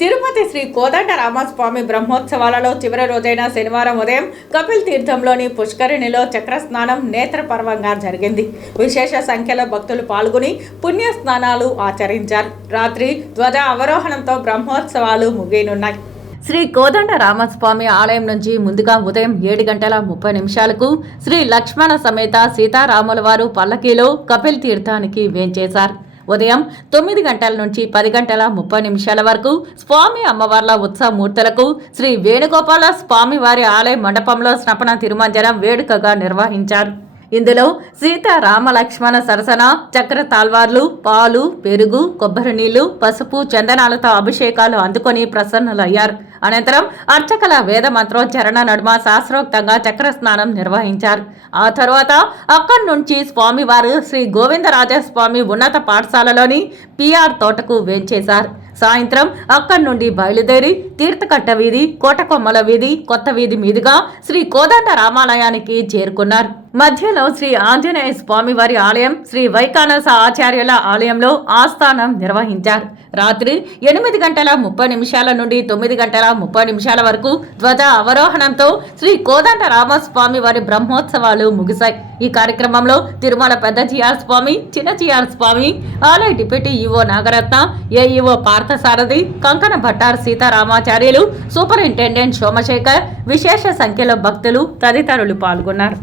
తిరుపతి శ్రీ కోదండ రామస్వామి బ్రహ్మోత్సవాలలో చివరి రోజైన శనివారం ఉదయం కపిల్ తీర్థంలోని పుష్కరిణిలో చక్రస్నానం నేత్రపర్వంగా జరిగింది. విశేష సంఖ్యలో భక్తులు పాల్గొని పుణ్య స్నానాలు ఆచరించారు. రాత్రి ధ్వజ అవరోహణంతో బ్రహ్మోత్సవాలు ముగియనున్నాయి. శ్రీ కోదండ రామస్వామి ఆలయం నుంచి ముందుగా ఉదయం 7:30 శ్రీ లక్ష్మణ సమేత సీతారాముల వారు పల్లకీలో కపిల్ తీర్థానికి వేంచేశారు. ఉదయం 9 గంటల నుంచి 10:30 వరకు స్వామి అమ్మవార్ల ఉత్సవమూర్తులకు శ్రీ వేణుగోపాల స్వామి వారి ఆలయ మండపంలో స్నపన తిరుమంజనం వేడుకగా నిర్వహించారు. ఇందులో సీత రామ లక్ష్మణ సరసన చక్ర తాల్వార్లు, పాలు, పెరుగు, కొబ్బరి నీళ్లు, పసుపు, చందనాలతో అభిషేకాలు అందుకొని ప్రసన్నులయ్యారు. అనంతరం అర్చకల వేద మంత్రోచ్చరణ నడుమ శాస్త్రోక్తంగా చక్ర స్నానం నిర్వహించారు. ఆ తర్వాత అక్కడి నుంచి స్వామివారు శ్రీ గోవిందరాజస్వామి ఉన్నత పాఠశాలలోని పిఆర్ తోటకు వేంచేశారు. సాయంత్రం అక్కడి నుండి బయలుదేరి తీర్థకట్ట వీధి, కోటకొమ్మల వీధి, కొత్త వీధి మీదుగా శ్రీ కోదండ రామాలయానికి చేరుకున్నారు. మధ్యలో శ్రీ ఆంజనేయ స్వామి వారి ఆలయం, శ్రీ వైకానస ఆచార్యుల ఆలయంలో ఆస్థానం నిర్వహించారు. రాత్రి 8:30 నుండి 9:30 వరకు ధ్వజ అవరోహణంతో శ్రీ కోదండ రామస్వామి వారి బ్రహ్మోత్సవాలు ముగిశాయి. ఈ కార్యక్రమంలో తిరుమల పెద్ద జిఆర్ స్వామి, చిన్న జిఆర్ స్వామి, ఆలయ deputy EO Nagaratna, AEO Parthasarathi, కంకణ భట్టార్ సీతారామాచార్యులు, సూపరింటెండెంట్ సోమశేఖర్, విశేష సంఖ్యలో భక్తులు తదితరులు పాల్గొన్నారు.